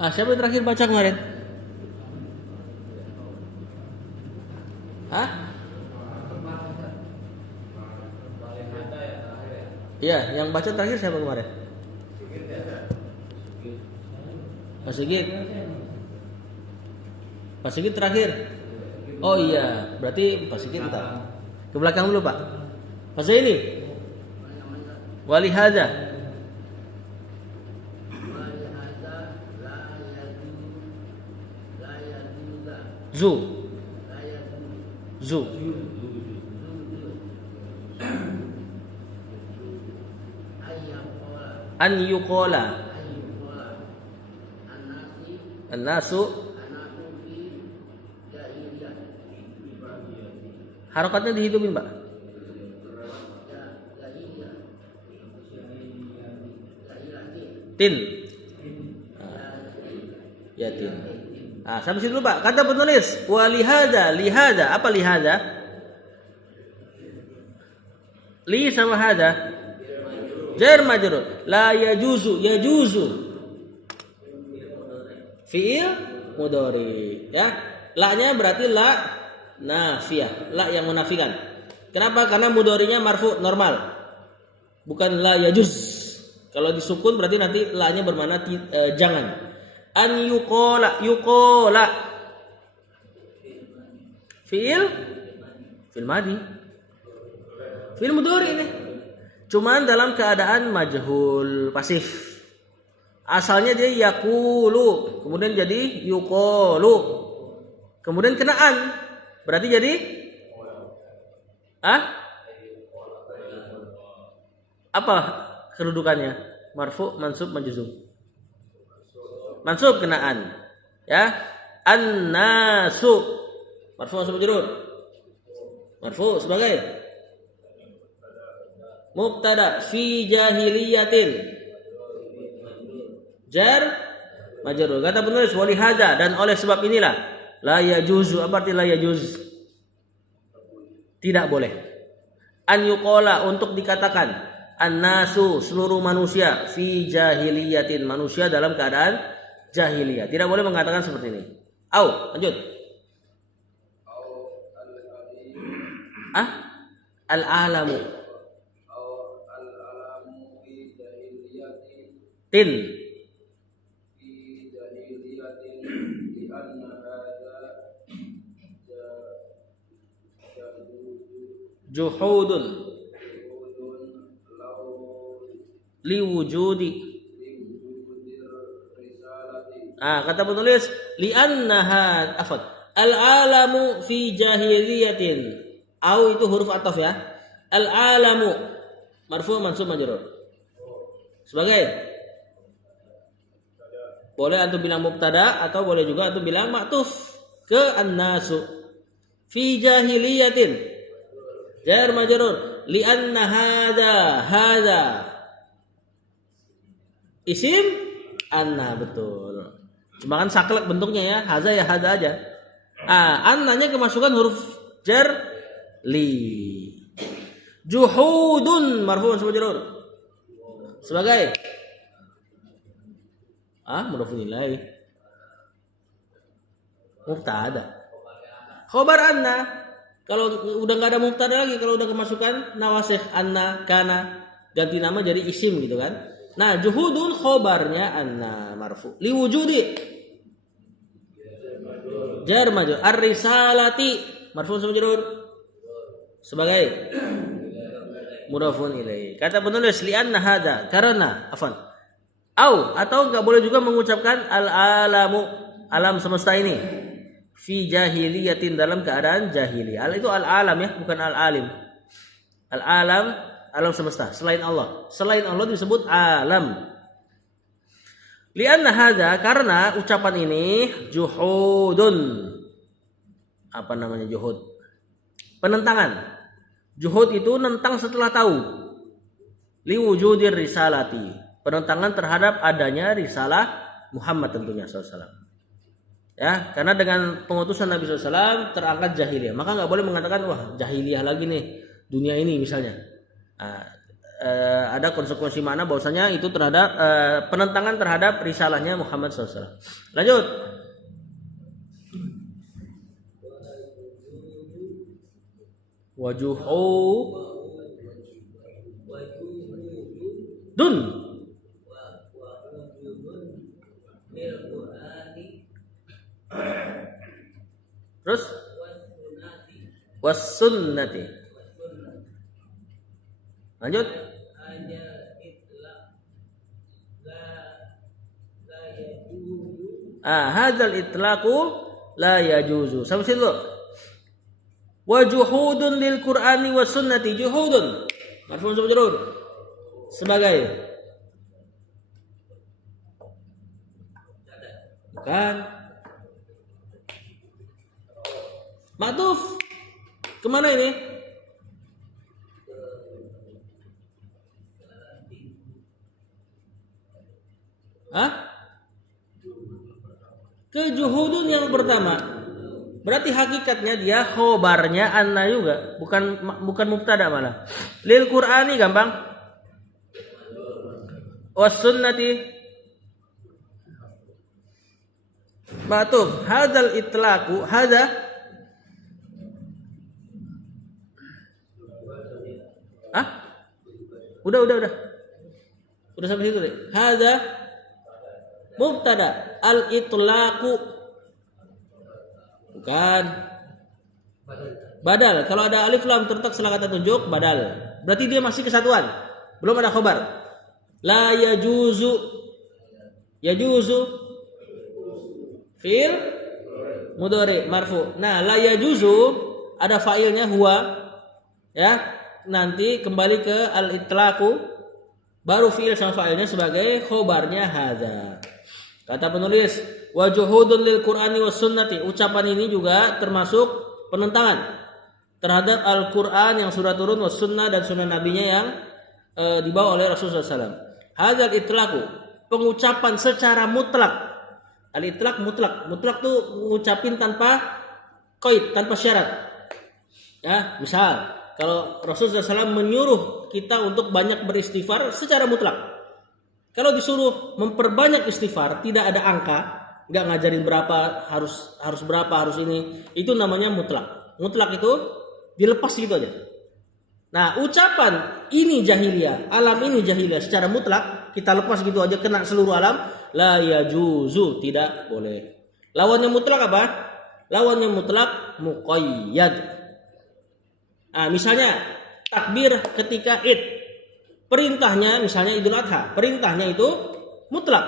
Siapa yang terakhir baca kemarin? Hah? Iya, yang baca terakhir siapa kemarin? Pak Sigit. Pak Sigit terakhir. Oh iya, berarti Pak Sigit entar. Ke belakang dulu, Pak. Pak Zaini. Walihada. Zu. Zu. An yuqala. An-nasu. Harokatnya dihidupin, Pak. Tin. Ya tin. Sampai situ dulu, Pak. Kata penulis, wa lihada, lihada. Apa lihada? Li sama hada. Jar majrur. La yajuzu, yajuzu. Fi'il mudhari, ya. La-nya berarti la nafiyah, la yang menafikan. Kenapa? Karena mudharinya marfu normal. Bukan la yajuz. Kalau disukun berarti nanti la-nya bermakna jangan. An yuqala, yuqala. Fi'il madi. Fi'il mudhari ini. Cuman dalam keadaan majhul pasif. Asalnya dia yakulu, kemudian jadi yuqalu. Kemudian kenaan. Berarti jadi apa kedudukannya? Marfu, mansub, majzum. Mansub kenaan. Ya. An-nasu. Marfu, mansub, majrur. Marfu sebagai mubtada fi jahiliyatin. Jar majrur. Kata penulis walihada, dan oleh sebab inilah la yajuzu. Apa arti la yajuz? Tidak boleh. An yuqala, untuk dikatakan an-nasu, seluruh manusia, fi jahiliyatin, manusia dalam keadaan jahiliyah. Tidak boleh mengatakan seperti ini. Au, lanjut. Al-alamu. Tin. Juhudun liwujudi. Kata penulis li'annaha al-alamu fi jahiliyatin. Au itu huruf ataf ya. Al-alamu marfu, mansub, majrur. Sebagai boleh antum bilang mubtada atau boleh juga antum bilang ma'tuf ke an-nasu fi jahiliyatin. Jar majrur li'anna hadza isim anna, betul. Cuma kan saklek bentuknya ya, hadza ya hadza aja. Annanya kemasukan huruf jar li. Juhudun marfu mansub majrur. Sebagai mudhafun ilaih. Mubtada. Khabar anna. Kalau udah nggak ada mubtada lagi, kalau udah kemasukan nawasikh anna, kana, ganti nama jadi isim gitu kan. Nah, juhudun khobarnya anna marfu. Liwujudi jar majrur. Ar-risalati marfu majrur. Sebagai mudhafun ilaih. Kata penulis li'anna hadza, karena atau nggak boleh juga mengucapkan al-alamu, alam semesta ini. Fi jahiliyatin, dalam keadaan jahiliyah. Al itu al-alam ya, bukan al-alim. Al-alam, alam semesta, selain Allah. Selain Allah disebut alam. Li'anna hadza, karena ucapan ini juhudun. Apa namanya juhud? Penentangan. Juhud itu nentang setelah tahu. Liwujudir risalati. Penentangan terhadap adanya risalah Muhammad tentunya SAW. Ya, karena dengan pengutusan Nabi SAW terangkat jahiliyah. Maka nggak boleh mengatakan wah jahiliyah lagi nih dunia ini misalnya. ada konsekuensi makna bahwasanya itu terhadap penentangan terhadap risalahnya Muhammad SAW. Lanjut. Dun. Terus wasunnati. Lanjut. Hadzal itlaqu la yajuzu. Sampai situ. Wa juhudun lil Qur'ani was sunnati. Juhudun marfu'un majrur sebagai bukan ma'tuf. Kemana ini? Ke juhudun yang pertama. Berarti hakikatnya dia khobarnya anna juga, bukan mubtada malah. Lil Qur'ani gampang. Was sunnati ma'tuf. Hadzal itlaqu hadza Udah sampai situ deh. Hadza mubtada, al itlaqu bukan badal. Kalau ada alif lam terletak setelah kata tunjuk badal. Berarti dia masih kesatuan. Belum ada khobar. La yajuzu. Yajuzu fi'il mudhari marfu. Nah, la yajuzu ada fa'ilnya huwa. Ya, nanti kembali ke al itlaqu baru fi'il sama fa'ilnya sebagai khobarnya hadza. Kata penulis, wa juhudun lil Qur'ani was sunnati. Ucapan ini juga termasuk penentangan terhadap Al-Qur'an yang sudah turun, was sunnah dan sunnah nabinya yang dibawa oleh Rasulullah SAW. Hadzal itlaqu, pengucapan secara mutlak. Al-itlaq mutlak. Mutlak tuh ngucapin tanpa qaid, tanpa syarat. Ya, misal kalau Rasulullah SAW menyuruh kita untuk banyak beristighfar secara mutlak. Kalau disuruh memperbanyak istighfar, tidak ada angka, nggak ngajarin berapa, harus berapa, harus ini, itu namanya mutlak. Mutlak itu dilepas gitu aja. Nah, ucapan ini jahiliyah, alam ini jahiliyah secara mutlak, kita lepas gitu aja kena seluruh alam, la yajuzu, tidak boleh. Lawannya mutlak apa? Lawannya mutlak muqayyad. Nah, misalnya takbir ketika Id. Perintahnya misalnya Idul Adha, perintahnya itu mutlak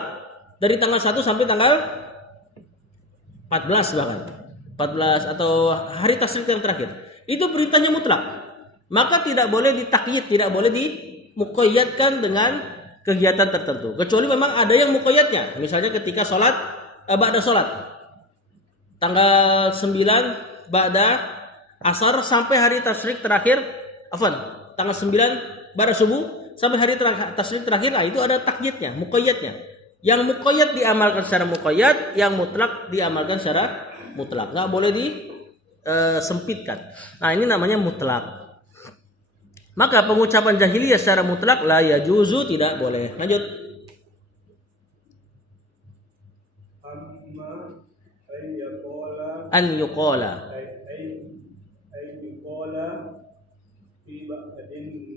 dari tanggal 1 sampai tanggal 14 bahkan. 14 atau hari tasyrik yang terakhir. Itu perintahnya mutlak. Maka tidak boleh ditakyid, tidak boleh dimuqayyadkan dengan kegiatan tertentu. Kecuali memang ada yang muqayyadnya. Misalnya ketika sholat, ba'da sholat. Tanggal 9 ba'da asar sampai hari tasyrik terakhir, tanggal 9 ba'da subuh sampai hari tasyrik terakhir, itu ada takyidnya, muqayyadnya. Yang muqayyad diamalkan secara muqayyad, yang mutlak diamalkan secara mutlak. Enggak boleh disempitkan. Nah, ini namanya mutlak. Maka pengucapan jahiliyah secara mutlak la yajuzu, tidak boleh. Lanjut. An yuqala fi ba'din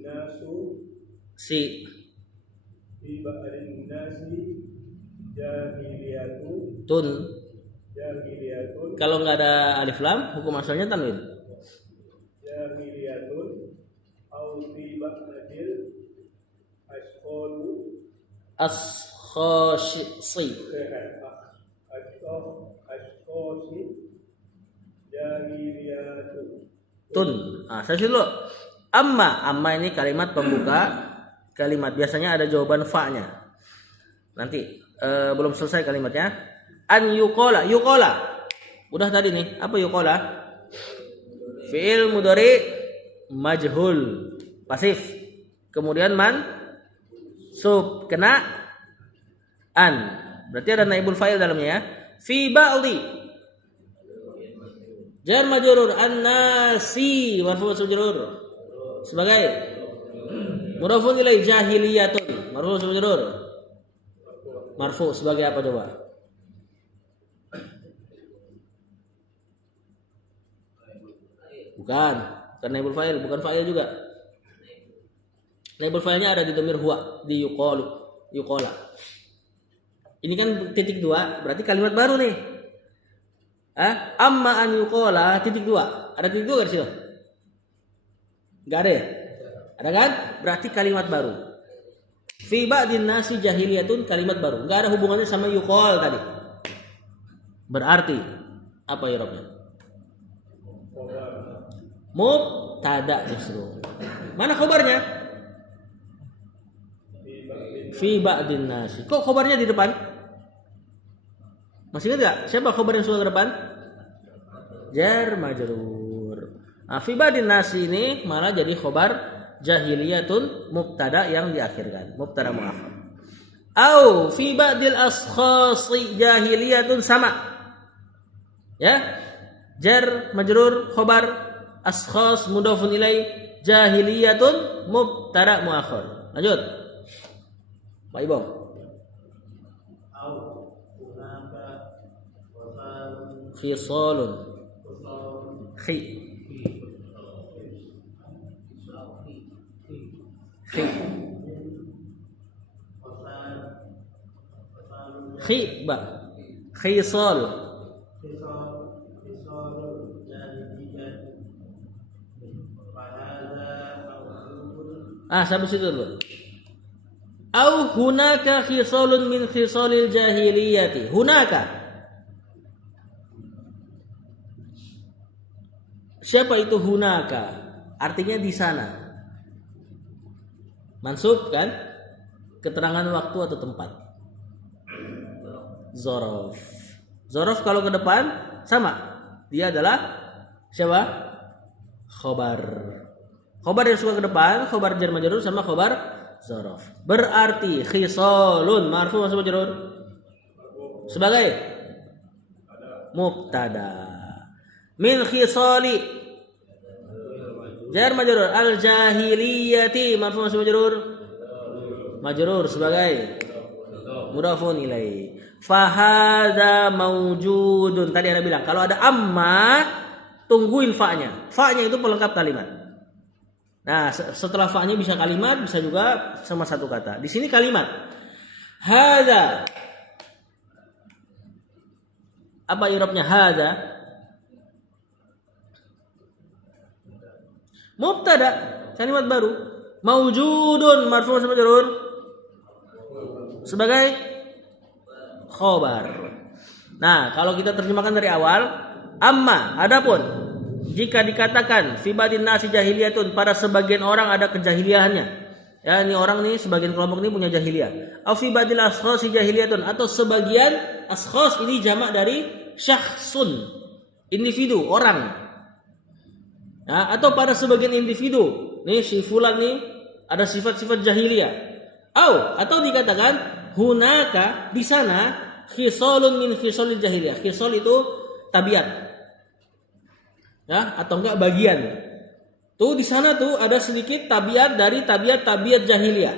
nasi jahiliyatun. Kalau nggak ada alif lam, hukum asalnya tanwin. Jahiliyatun au fi ba'dil ashkhasi jahiliyatun. Saya dulu. Amma ini kalimat pembuka kalimat, biasanya ada jawaban fa-nya. Nanti belum selesai kalimatnya. An yuqala. Udah tadi nih, apa yuqala? Fi'il mudhari majhul, pasif. Kemudian mansub, kena an. Berarti ada naibul fa'il dalamnya ya. Fi ba'dhi jar majrur, an-nasi marfu' majrur sebagai Mudhafun ilaih jahiliyatun. Marfu sama majrur. Marfu sebagai apa coba? Bukan naibul fa'il, bukan fa'il juga. Naibul fa'ilnya ada di dhamir huwa, di yuqala. Ini kan titik 2, berarti kalimat baru nih. Amma an yuqala titik 2. Ada titik 2 enggak di situ? Enggak ada ya? Ada kan? Berarti kalimat baru. Fi ba'din nasi jahiliyatun kalimat baru. Enggak ada hubungannya sama yuqal tadi. Berarti apa i'rabnya? Mubtada justru. Mana khabarnya? Fi ba'din nasi. Kok khabarnya di depan? Masih ingat enggak? Siapa khabar yang suka ke depan? Jar majrur. Nah, fi ba'din nasi ini malah jadi khabar jahiliyatun mubtada yang diakhirkan. Mubtada muakhar. Au fi ba'dil askhasi jahiliyatun sama. Ya? Jar majrur khabar askhas mudhafun ilaih jahiliyatun mubtada muakhar. Lanjut. Pak Ibong. Khisalun. Khi. Khiba. Khisal. Sampai situ dulu. Au hunaka khisalun min khisalil jahiliyati. Hunaka. Siapa itu hunaka? Artinya di sana. Mansub kan? Keterangan waktu atau tempat. Zorof. Zorof kalau ke depan sama. Dia adalah siapa? Khobar. Khobar yang suka ke depan, khobar jar majrur sama khobar zorof. Berarti khisalun marfu mansub majrur sebagai mubtada. Min khisali jar majrur al jahiliyati marfu mansub majrur sebagai mudhafun ilaih. Fahadza maujudun. Tadi Anda bilang kalau ada amma tungguin fa-nya. Fa-nya itu pelengkap kalimat. Nah, setelah fa-nya bisa kalimat, bisa juga sama satu kata. Di sini kalimat. Hadza. Apa i'rabnya hadza? Mubtada, kalimat baru. Maujudun marfu' sama majrur sebagai khobar. Nah, kalau kita terjemahkan dari awal, amma, adapun jika dikatakan fi ba'din nasi jahiliyatun, pada sebagian orang ada kejahiliahannya. Ya, ini orang nih sebagian kelompok ini punya jahiliyah. Au fi ba'dil ashkhasi jahiliyatun, atau sebagian ashkhas ini jamak dari syakhsun, individu, orang. Nah, atau pada sebagian individu, nih si fulan nih ada sifat-sifat jahiliyah. Atau dikatakan hunaka, di sana khisalun min khisalil jahiliyah. Khisal itu tabiat. Ya, atau enggak bagian. Tuh di sana tuh ada sedikit tabiat dari tabiat jahiliyah.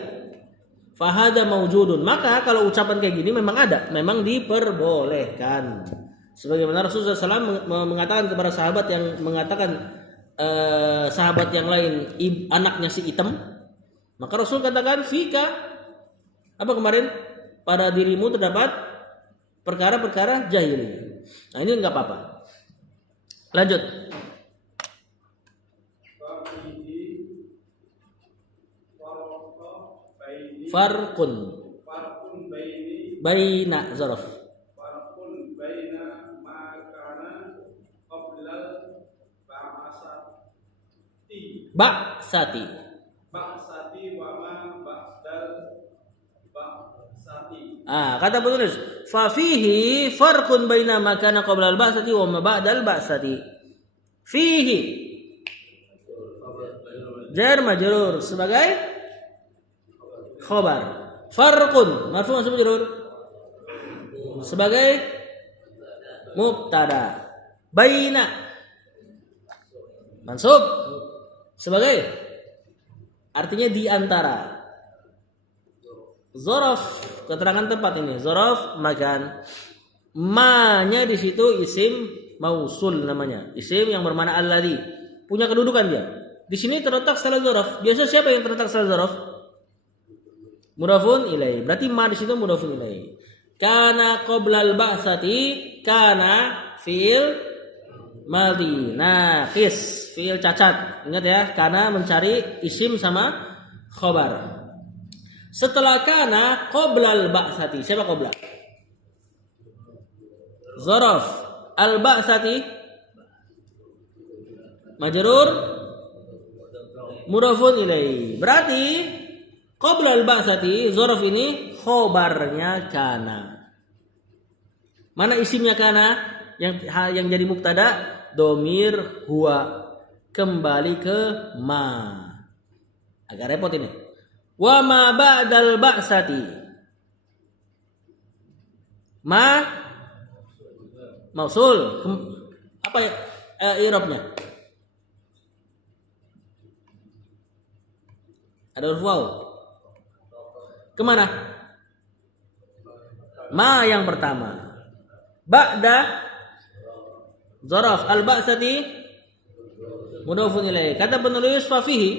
Fahada maujudun. Maka kalau ucapan kayak gini memang ada, memang diperbolehkan. Sebagaimana Rasulullah SAW mengatakan kepada sahabat yang mengatakan sahabat yang lain anaknya si hitam, maka Rasul katakan fika apa kemarin, pada dirimu terdapat perkara-perkara jahiliyah. Nah, ini enggak apa-apa. Lanjut. Farqun baina zarf. Farqun baina ma kana qablal ba'sati wa ma ba'dal ba'sati. Kata penulis, fa fihi farqun baina ma kana qablal ba'sati wa ma ba'dal ba'sati. Fihi jar majrur sebagai khobar. Farqun marfu mansub majrur sebagai mubtada. Baina mansub sebagai Artinya di antara. Zorof, keterangan tempat ini. Zorof makan. Ma-nya di situ isim mausul namanya. Isim yang bermakna alladzi. Punya kedudukan dia. Di sini terletak setelah zorof. Biasa siapa yang terletak setelah zorof? Mudhafun ilaih. Berarti ma di situ mudhafun ilaih. Kana qoblal ba'sati, kana fi'il madhi. Naqis, fi'il cacat. Ingat ya, kana mencari isim sama khobar. Setelah kana qoblal ba'sati. Siapa qobla? Zorof. Al ba'sati majrur mudhafun ilaih. Berarti qabla al ba'sati zorof ini khobarnya kana. Mana isimnya kana? Yang jadi mubtada domir huwa, kembali ke ma. Agak repot ini. Wa ma ba'dal ba'sati. Ma mausul. Apa ya i'rabnya? Ada huruf waw. Kemana? Ma yang pertama. Ba'da zaraf al-ba'sati mudhafun ilaih. Kata penulis fafihi,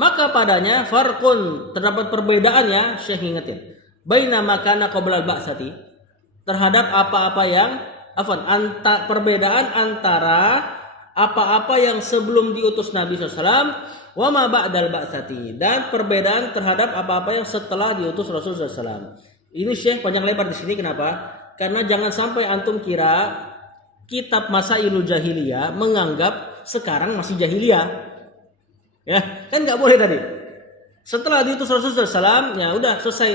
maka padanya farqun, terdapat perbedaannya, Syekh ingetin. Baina makana qabla al-ba'sati, terhadap apa-apa yang perbedaan antara apa-apa yang sebelum diutus Nabi SAW, wa ma ba'dal ba'sati, dan perbedaan terhadap apa-apa yang setelah diutus Rasul SAW. Ini Syekh panjang lebar di sini. Kenapa? Karena jangan sampai antum kira kitab Masailul Jahiliyah menganggap sekarang masih jahiliyah. Ya, kan nggak boleh tadi. Setelah diutus Rasul SAW, ya udah selesai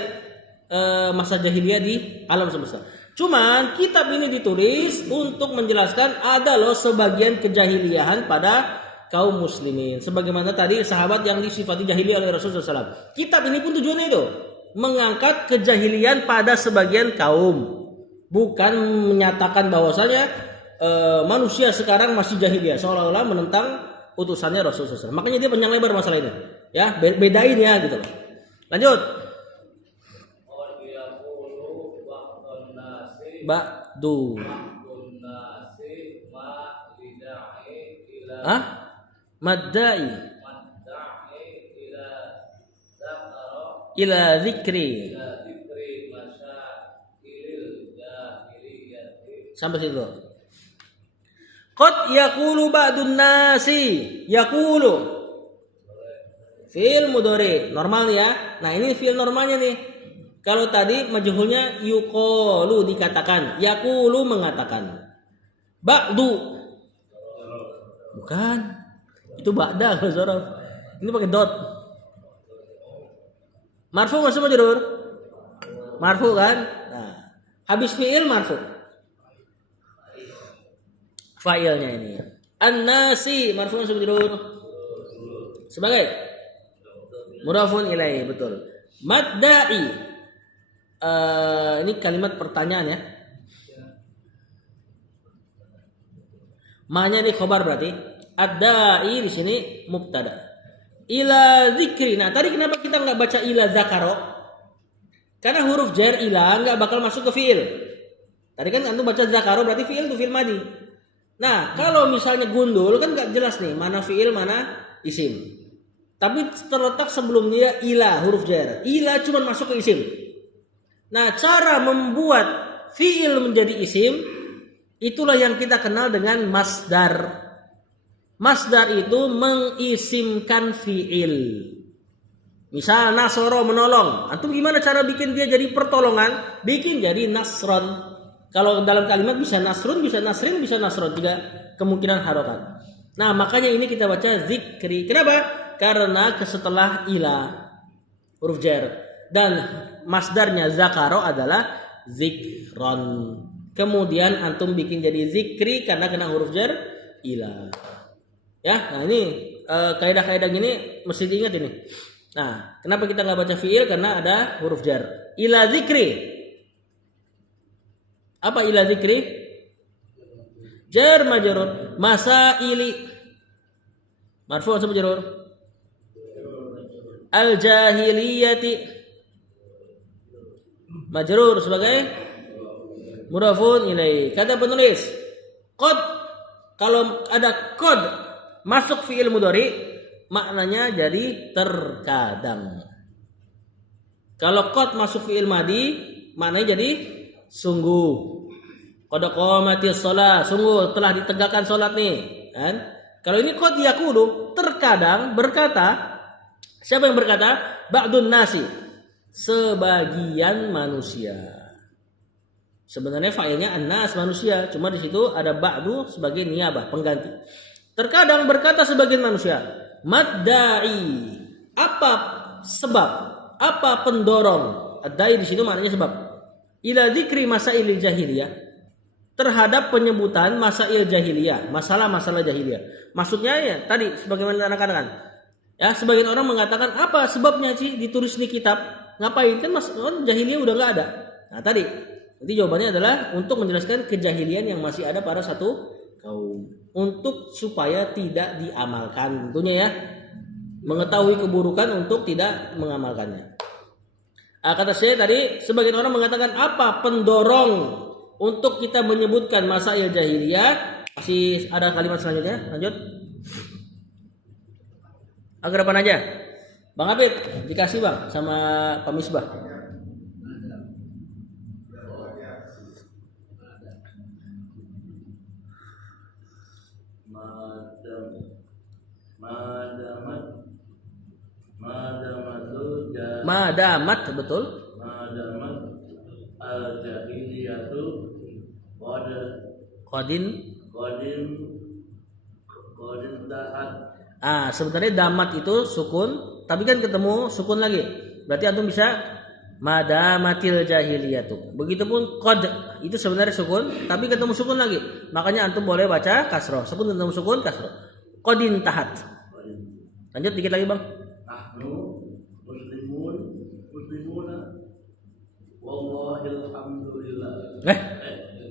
masa jahiliyah di alam semesta. Cuman kitab ini ditulis untuk menjelaskan ada loh sebagian kejahiliahan pada kaum muslimin. Sebagaimana tadi sahabat yang disifati jahiliyah oleh Rasul SAW. Kitab ini pun tujuannya itu mengangkat kejahilian pada sebagian kaum, bukan menyatakan bahwasanya manusia sekarang masih jahiliyah, seolah-olah menentang utusannya Rasul SAW. Makanya dia panjang lebar masalah ini. Ya, bedain ya gitu. Lanjut. Ba'du. Hah? Maddai ila zikri. Sampai situ. Qad yaqulu ba'dun nasi. Yaqulu fi'il mudhari normal ya. Nah, ini fi'il normalnya nih. Kalau tadi majhulnya yuqalu dikatakan, yaqulu mengatakan. Ba'du bukan. Itu ba'da kalau zorof. Ini pakai dot. Marfu masuk majrur? Marfu kan? Nah, habis fi'il marfu. Fa'ilnya ini. An-nasi marfu masuk majrur. Sebagai mudhafun ilaih, betul. Maddai. Ini kalimat pertanyaan ya. Ma-nya ini khobar berarti. Ad-da'i di sini mubtada. Ila zikri. Nah, tadi kenapa kita nggak baca ila zakaro? Karena huruf jar ila nggak bakal masuk ke fiil. Tadi kan antum baca zakaro berarti fiil itu fiil madi. Nah, kalau misalnya gundul kan nggak jelas nih mana fiil mana isim. Tapi terletak sebelum dia ila huruf jar. Ila cuma masuk ke isim. Nah, cara membuat fiil menjadi isim itulah yang kita kenal dengan masdar. Masdar itu mengisimkan fiil. Misal nasoro menolong. Antum gimana cara bikin dia jadi pertolongan? Bikin jadi nasron. Kalau dalam kalimat bisa nasrun, bisa nasrin, bisa nasron. Tiga kemungkinan harokat. Nah, makanya ini kita baca zikri. Kenapa? Karena setelah ila huruf jar. Dan masdarnya zakaro adalah zikron. Kemudian antum bikin jadi zikri karena kena huruf jar ila. Ya, nah ini kaidah-kaidah gini mesti diingat ini. Nah, kenapa kita nggak baca fiil? Karena ada huruf jar. Ila zikri. Apa ila zikri? Jar majrur. Masaili. Marfu atau majrur? al-jahiliyati majrur sebagai mudhafun ilaih. Kata penulis, qad, kalau ada qad masuk fi'il mudhari maknanya jadi terkadang. Kalau qad masuk fi'il madi maknanya jadi sungguh. Qad qamatis shalah, sungguh telah ditegakkan salat nih, kan? Kalau ini qad yaqulu, terkadang berkata. Siapa yang berkata? Ba'dun nasi, sebagian manusia. Sebenarnya fa'ilnya an-nas, manusia, cuma di situ ada ba'du sebagai niyabah, pengganti. Terkadang berkata sebagian manusia, madda'i, apa sebab, apa pendorong? Ad-da'i di situ maknanya sebab. Ila dzikri masail jahiliyah, terhadap penyebutan masail jahiliyah, masalah-masalah jahiliyah. Maksudnya ya tadi sebagaimana anak katakan. Ya, sebagian orang mengatakan apa sebabnya sih ditulis di kitab? Ngapain kan jahiliyah udah nggak ada. Nah tadi, nanti jawabannya adalah untuk menjelaskan kejahilian yang masih ada pada satu kaum, untuk supaya tidak diamalkan, tentunya ya, mengetahui keburukan untuk tidak mengamalkannya. Kata saya tadi, sebagian orang mengatakan apa pendorong untuk kita menyebutkan masail jahiliyah? Masih ada kalimat selanjutnya, lanjut. Agar apa aja? Bang Abid, dikasih bang sama Pak Misbah. Madamat betul. Madamat al-jahiliyatu Qadin dahat. Sebenarnya damat itu sukun, tapi kan ketemu sukun lagi. Berarti antum bisa madamatil jahiliyatu. Begitupun qad itu sebenarnya sukun, tapi ketemu sukun lagi. Makanya antum boleh baca kasroh. Sukun ketemu sukun kasroh. Qadin tahat. Lanjut dikit lagi bang. Nahnu muslimuna wallahil hamdulillah.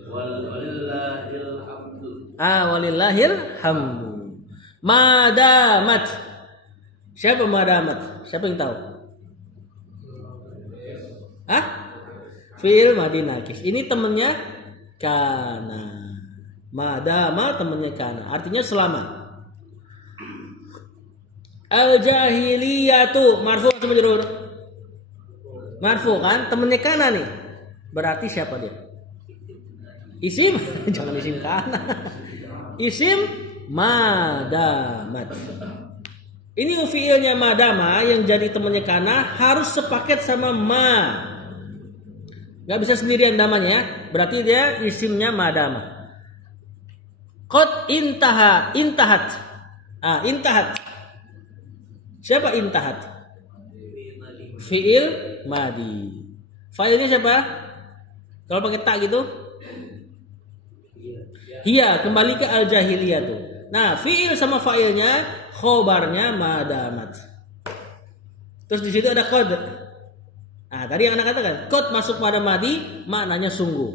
Walillahil hamdu. Walillahil hamdu. Madamat. Siapa madamat? Siapa yang tahu? Fi'il madi nakis. Ini temannya kana. Madama temannya kana. Artinya selama. Al-jahiliyatu marfu atau majrur? Marfu kan? Temannya kana nih. Berarti siapa dia? Isim? Jangan isim kana. Isim madamat. Ini fiilnya madama yang jadi temannya kana harus sepaket sama ma. Gak bisa sendirian namanya, berarti dia isimnya madama. Qad intahat. Intahat. Siapa intahat? Fiil madi. Failnya siapa? Kalau pakai tak gitu? Hiya, kembali ke al-jahiliyah tuh. Nah, fiil sama fa'ilnya, khobarnya madamat. Terus di situ ada qad. Nah, tadi yang anak katakan, qad masuk pada madi, maknanya sungguh.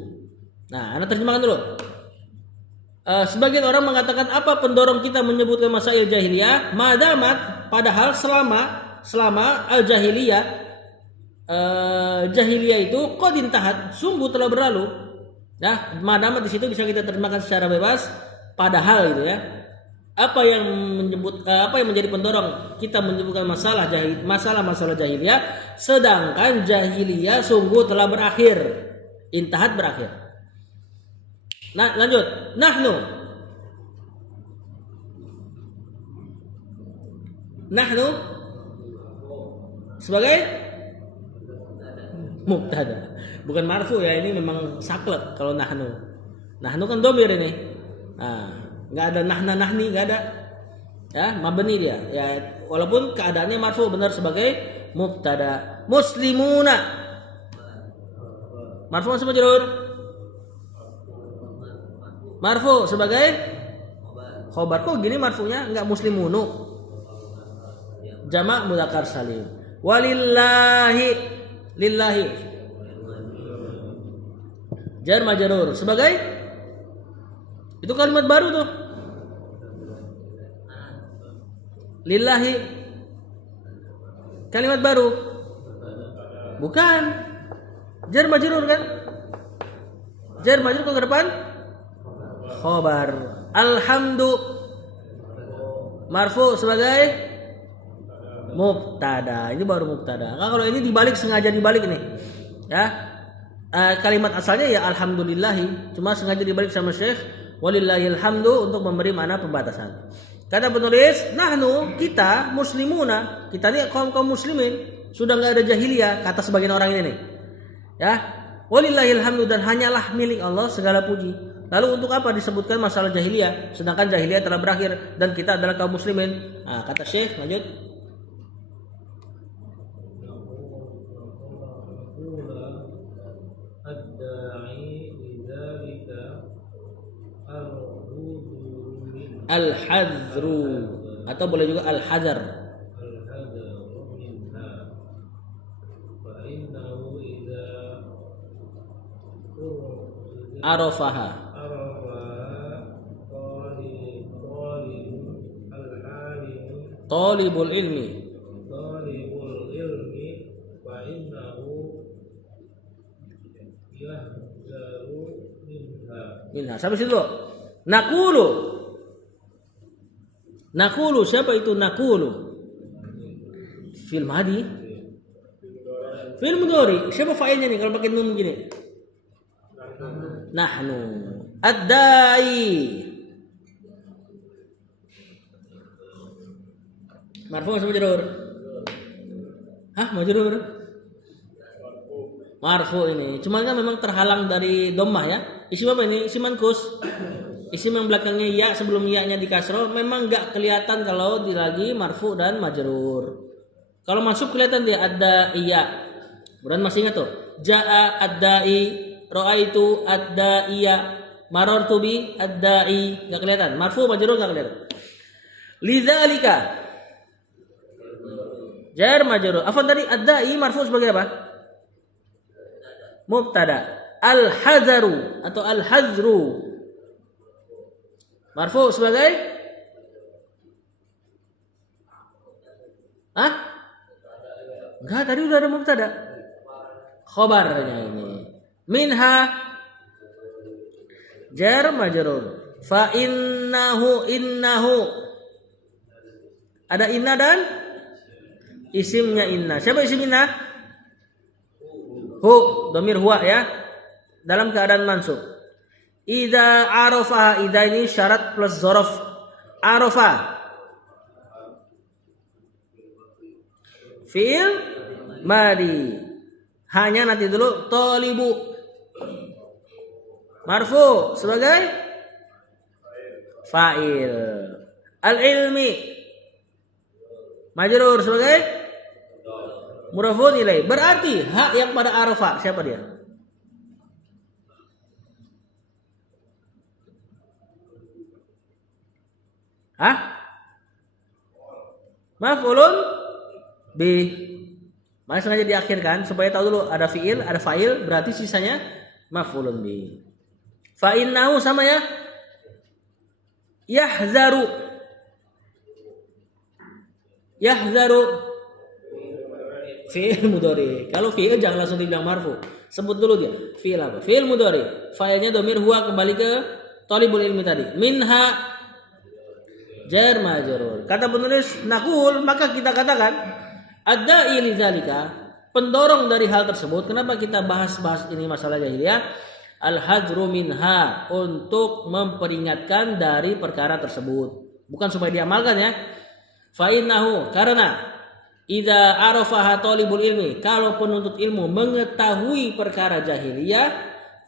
Nah, anak terjemahkan dulu. Sebagian orang mengatakan apa pendorong kita menyebutkan masail jahiliyah? Madamat, padahal selama al-jahiliyah, jahiliyah itu qad intahat, sungguh telah berlalu. Nah, madamat di situ bisa kita terjemahkan secara bebas, padahal gitu ya. Apa yang menjadi pendorong kita menyebutkan masalah jahiliyah, sedangkan jahiliyah sungguh telah berakhir, intahat berakhir. Nah, lanjut. Nahnu sebagai mubtada, bukan marfu ya, ini memang saklek kalau nahnu. Nahnu kan domir ini. Nah, nggak ada nahni, nggak ada. Ya, mabni dia. Ya, walaupun keadaannya marfu benar sebagai mubtada. Muslimuna. Marfu sama majrur. Marfu sebagai khobar. Kok gini marfunya enggak muslimunu? Jamak mudzakkar salim. Walillahi, lillahi. Jar majrur sebagai itu kalimat baru tuh. Lillahi Kalimat baru. Bukan. Jar majrur kan? Jar majrur ke depan khobar. Alhamdu marfu sebagai mubtada. Ini baru mubtada. Nah, kalau ini dibalik, sengaja dibalik nih. Ya. Kalimat asalnya ya alhamdulillahi, cuma sengaja dibalik sama Syekh walillahil hamdu untuk memberi makna pembatasan. Kata penulis, nahnu, kita muslimuna, kita ini kaum muslimin, sudah enggak ada jahiliyah, kata sebagian orang ini nih. Ya. Walillahil hamdu, dan hanyalah milik Allah segala puji. Lalu untuk apa disebutkan masalah jahiliyah, sedangkan jahiliyah telah berakhir dan kita adalah kaum muslimin? Nah, kata Syekh, lanjut. Al-hadzru, atau boleh juga al-hadzar. Arafaha. Talibul ilmi. Minha. Sampai situ dulu. Nakulu, siapa itu nakulu? Fil madi. Fil mudhari. Siapa fa'ilnya nih kalau pakai nun begini? Nahnu. Ad-da'i. Marfu sama majrur? Hah, majrur? Marfu ini. Cuma kan memang terhalang dari dhammah ya. Isim apa ini? Isim mankus. Isim yang belakangnya ya, sebelum ya-nya di kasroh, memang enggak kelihatan kalau lagi marfu dan majrur. Kalau masuk kelihatan dia ada iya. Bukan masih ingat tuh. Jaa ad-da'i, ra'aitu ad-da'iya, marartu bi ad-da'i. Enggak kelihatan. Marfu majrur enggak kelihatan. Lidzalika. Jar majrur. Afwan tadi ad-da'i marfu sebagai apa? Mubtada. Al-hadzaru atau al-hadzru marfu sebagai enggak, tadi udah ada mubtada. Khabarnya ini. Minha jar majrur. Fa innahu ada inna dan isimnya inna. Siapa isim inna? Hu, dhamir huwa ya. Dalam keadaan mansub. Idza arafa, idza ini syarat plus dzaraf. Arafa fi'il madi. Hanya nanti dulu talibu marfu sebagai fa'il. Al-ilmi majrur sebagai mudhafun ilaih. Berarti hak yang pada arafa siapa dia? Maf'ulun bi. Makanya sengaja diakhirkan supaya tahu dulu ada fiil, ada fa'il, berarti sisanya maf'ulun bi. Fa innahu sama ya. Yahzaru fiil mudhari. Kalau fiil jangan langsung dibilang marfu. Sebut dulu dia. Fiil apa? Fiil mudhari. Fa'ilnya dhamir huwa, kembali ke talibul ilmi tadi. Minha jar majrur. Kata penulis naqul, maka kita katakan ad-da'i lidzalika, pendorong dari hal tersebut. Kenapa kita bahas ini masalah jahiliyah? Al-hadzru minha, untuk memperingatkan dari perkara tersebut, bukan supaya diamalkan ya. Fa innahu, karena idza arafaha talibul ilmi, kalau penuntut ilmu mengetahui perkara jahiliyah,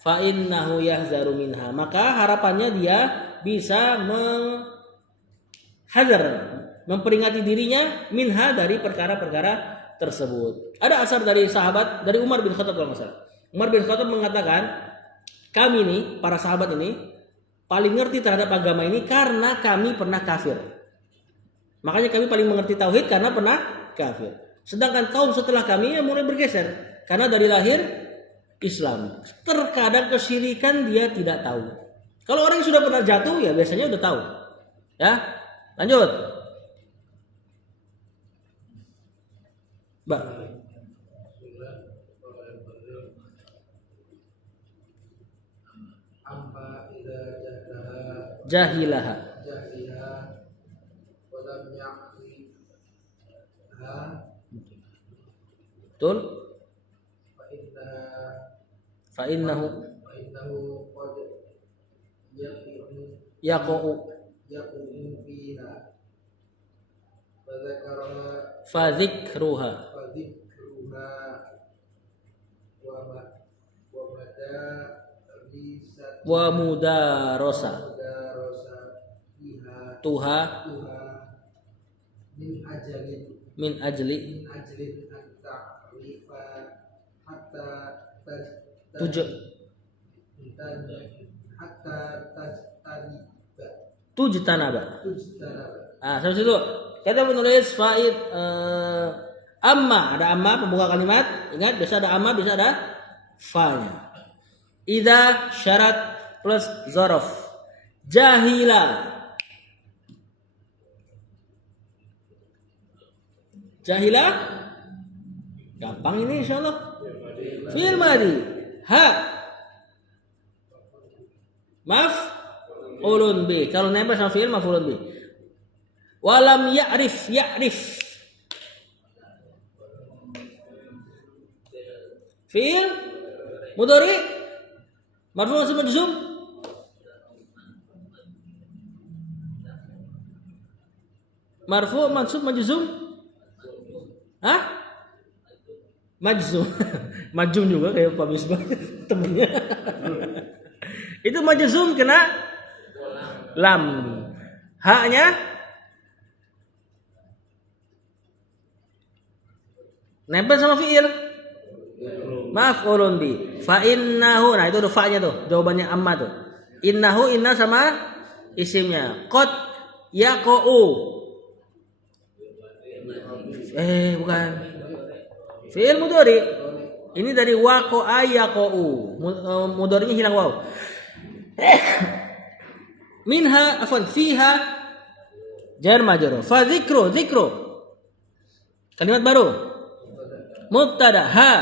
fa innahu yahzaru minha, maka harapannya dia bisa memperingati dirinya minha, dari perkara-perkara tersebut. Ada asar dari sahabat, dari Umar bin Khattab kalau nggak salah. Umar bin Khattab mengatakan, kami ini, para sahabat ini, paling ngerti terhadap agama ini karena kami pernah kafir. Makanya kami paling mengerti tauhid karena pernah kafir. Sedangkan kaum setelah kami yang mulai bergeser karena dari lahir Islam. Terkadang kesyirikan dia tidak tahu. Kalau orang yang sudah pernah jatuh ya biasanya udah tahu. Ya. Lanjut. idza jahlaha jahilaha. jahliha wa lam ya'rifha Betul? fa inna Fa innahu fa innahu qad yaqa'u yaqumu fiha wa dzakaraha fa dzikruha fa dzikruha wa mada risat wa mudarasa mudarasa fiha tuha tuha min ajalin min ajli min ajlin an ta'rifa hatta tujuh hatta tajtaniba tujtanaba. tujtanaba. Ah, sampai situ. Kita menulis faid amma, ada amma pembuka kalimat. Ingat, bisa ada amma, bisa ada fa-nya. Idza syarat plus zorof. Jahila. Jahila gampang ini insyaallah. Fi'il madhi. Ha. Maf'ulun bi. Kalau nempel sama fi'il maf'ulun bi. Walam ya'rif. Fi'il mudhari marfu' mansub majzum. Marfu' mansub majzum. Hah? Majzum. Majzum juga kayak Pak Misbah temennya. Itu majzum kena lam. Haknya nempel sama fi'il. Maf'ulun bi. Fa innahu. Nah, itu udah fa-nya tuh. Jawabannya amma tuh. Innahu inna sama isimnya. Qad yaqa'u. Bukan. Fi'il mudhari. Ini dari waqa'a yaqa'u. Mudharinya hilang waw. Minha afwan fiha jar majrur. Fa dzikru. Kalimat baru. Mubtada ha.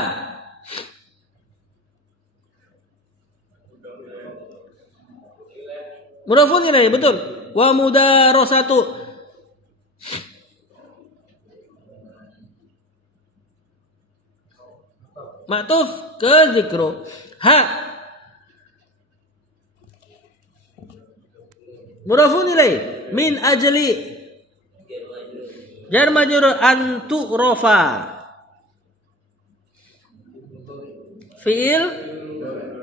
Mudhafun ilaih, betul. Wa mudarasatu. Ma'tuf ke zikru. Ha. Mudhafun ilaih min ajli jar majrur an tu'rafa. Fi'il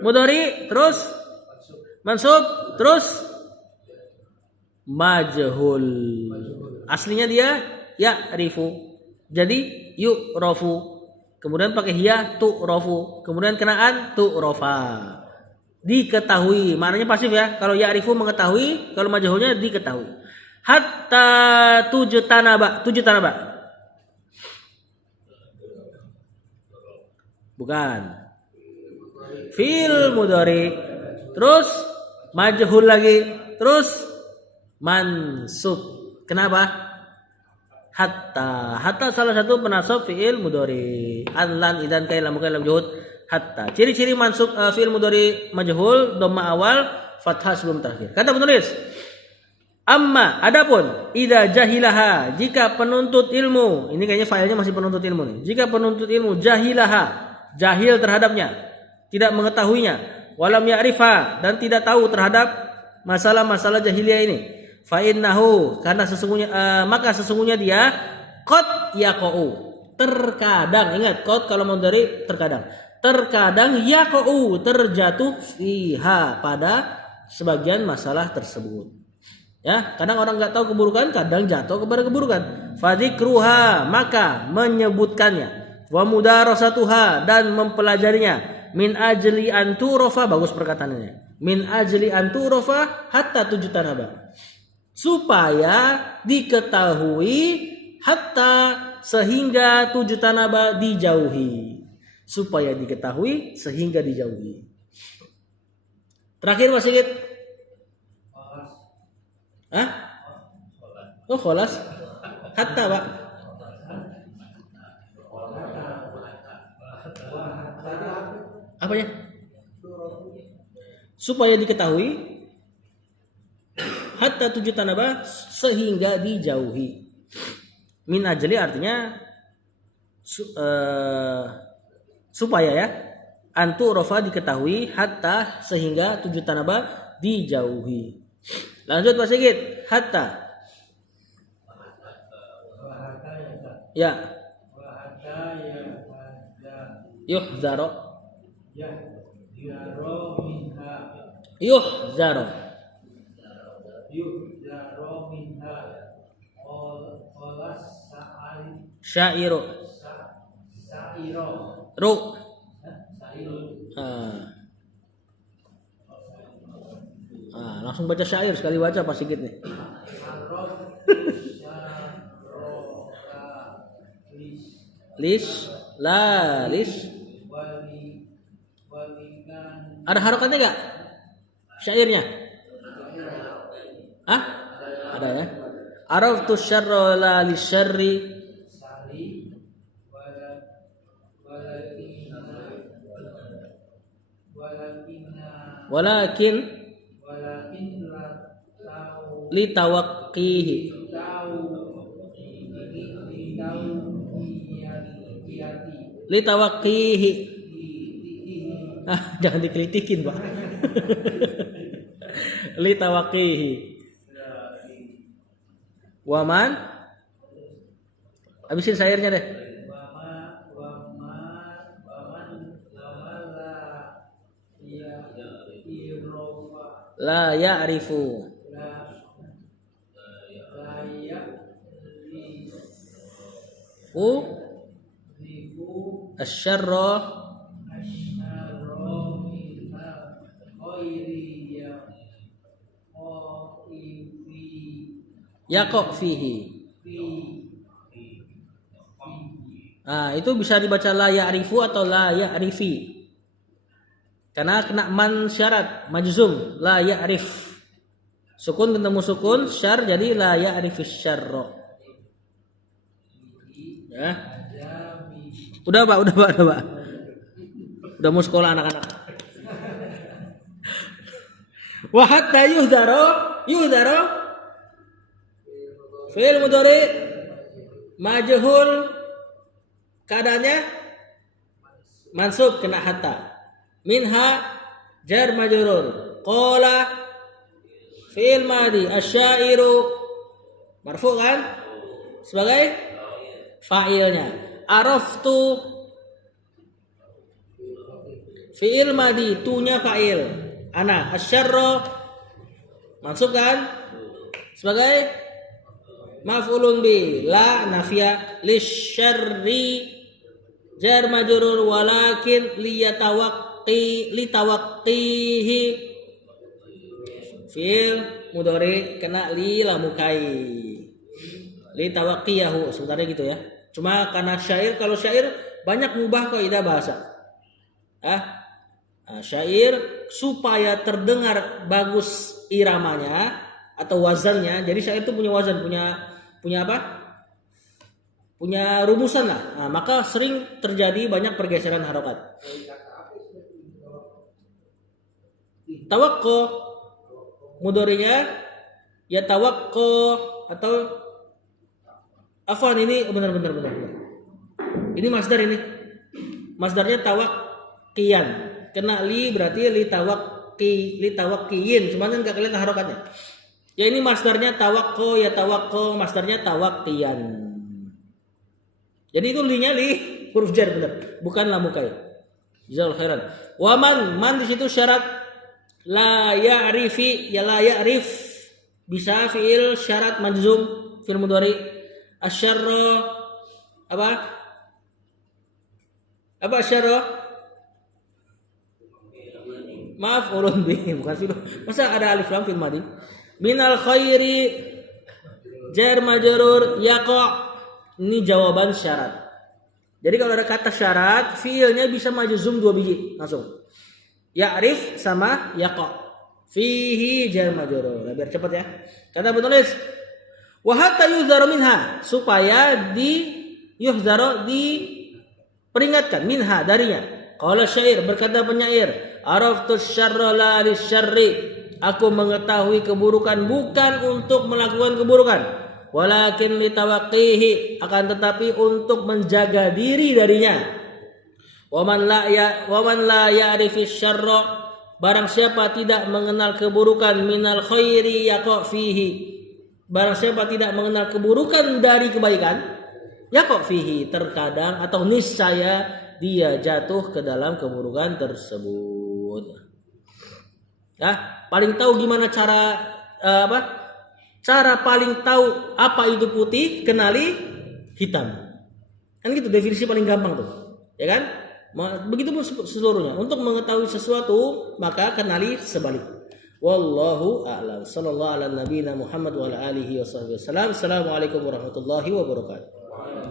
mudhari terus mansub terus majhul. Aslinya dia ya'rifu. Jadi yu'rafu. Kemudian pakai hiya tu'rafu. Kemudian kenaan tu'rafa. Diketahui. Maknanya pasif ya. Kalau ya'rifu mengetahui, kalau majhulnya diketahui. Hatta tujtanaba. Bukan. Fil mudhari terus majhul lagi terus mansub. Kenapa? Hatta salah satu penasab fiil mudhari. An idan kai lam juhud hatta. Ciri-ciri mansub fiil mudhari majhul dhamma awal fathah sebelum terakhir. Kata penulis amma adapun idza jahilaha jika penuntut ilmu, ini kayaknya failnya masih penuntut ilmu nih. Jika penuntut ilmu jahilaha jahil terhadapnya, tidak mengetahuinya, walam ya'rifa dan tidak tahu terhadap masalah-masalah jahiliyah ini. Fa innahu karena sesungguhnya maka sesungguhnya dia qad yaqa'u. Terkadang ingat qad kalau mau dari terkadang yaqa'u terjatuh fiha pada sebagian masalah tersebut. Ya, kadang orang enggak tahu keburukan, kadang jatuh kepada keburukan. Fadzikruha maka menyebutkannya. Wa mudarasatuha dan mempelajarinya min ajli anturofa. Bagus perkataannya. Min ajli anturofa hatta tujtanaba. Supaya diketahui hatta sehingga tujtanaba dijauhi. Supaya diketahui sehingga dijauhi. Terakhir Mas Sigit. Hah? Oh kholas. Hatta Pak. Apanya? Supaya diketahui hatta tujtanaba sehingga dijauhi. Min ajli artinya supaya ya, antu rofa diketahui, hatta sehingga tujtanaba dijauhi. Lanjut Pak Sigit, hatta. Ya. Yuhzaro. Yuhzaro. Syairu. Ru. Langsung baca syair sekali baca Pak Sigit nih. Lis, la, lis. Ada harokatnya enggak? Syairnya? Ah? Ada ya. Araftu syarra la lisyarri. Walakin litawaqqihi. Litawaqqihi. Jangan dikritikin, Pak. Litawaqqihi. Waman. Habisin syairnya deh. La ya'rifu. Asyarra yaqo fihi. Itu bisa dibaca la ya'rifu atau la ya'rifi. Karena kena man syarat majzum la ya'rif. Sukun ketemu sukun syar jadi la ya'rifis syarra. Ya. Udah Pak. Udah mau sekolah anak-anak. Wa hatta yuhdaro fi'il mudhari majhul keadaannya mansub kena hatta. Minha jar majrur. Qala fi'il madi asyairu marfu kan sebagai fa'ilnya. Araftu fi'il madi tunya fa'il. Ana asyarra mansub kan sebagai maf'ulun bi. La nafiya lisyarri jar majrur walakin litawaqqihi fi'il mudhari kena li lamukai litawaqqiyahu sebenarnya gitu ya. Cuma karena syair, kalau syair banyak ngubah kaidah bahasa. Syair supaya terdengar bagus iramanya atau wazannya. Jadi syair itu punya wazan, punya apa? Punya rumusan lah. Maka sering terjadi banyak pergeseran harokat. Tawaqqo mudhari'nya ya tawaqqo atau afwan ini benar. Ini masdar ini. Masdarnya tawaqqiyan. Kena li berarti litawaqqiyin. Cuman enggak kelihatan harokatnya. Ya ini masdarnya tawaqqo ya tawaqqo, masdarnya tawaqqiyan. Jadi itu li-nya li huruf jar benar, bukan lamukai. Jazakallahu khairan. Wa man di situ syarat la ya'rifi ya la ya'rif. Bisa fi'il syarat majzum fi'il mudhari. Asyarra apa asyarra? Maaf ulun bi bukan fi'il. Masa ada alif lam fil madi? Minal khairi jar majrur yaqa. Ini jawaban syarat. Jadi kalau ada kata syarat, fi'ilnya bisa majzum 2 biji langsung. Ya'rif sama yaqa. Fihi jar majrur. Biar cepat ya. Kata penulis wa hatta yuhzaru minha supaya diperingatkan darinya. Qala syair berkata penyair, araftu syarra la lisyarri. Aku mengetahui keburukan bukan untuk melakukan keburukan, walakin litawaqqihi, akan tetapi untuk menjaga diri darinya. Waman la ya'rifis syarra, barang siapa tidak mengenal keburukan, minal khairi yaqa fihi, barang siapa tidak mengenal keburukan dari kebaikan, yaqa fihi, terkadang atau niscaya dia jatuh ke dalam keburukan tersebut. Ya, paling tahu gimana cara Cara paling tahu apa itu putih, kenali hitam. Kan gitu definisi paling gampang tuh. Ya kan? Begitu pun seluruhnya. Untuk mengetahui sesuatu, maka kenali sebalik. Wallahu a'lam. Sallallahu ala nabiyina Muhammad wa ala alihi wasallam. Assalamualaikum warahmatullahi wabarakatuh.